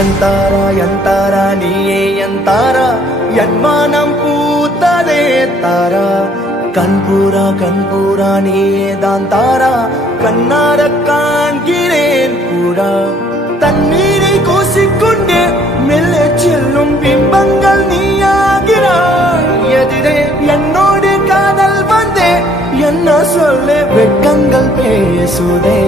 ಎಂತಾರ ಎಂತಾರ ನೀಯೇ ಎಂತಾರ என்மானம் பூத்ததே தாரா கண்பூரா நீயே தான் தாரா கண்ணார காண்கிறேன் கூடா தண்ணீரை கூசிக்கொண்டே மெல்ல செல்லும் பிம்பங்கள் நீயாகிறாய் எதிரே என்னோடு காதல் வந்தே என்ன சொல்ல வெட்கங்கள் பேசுதே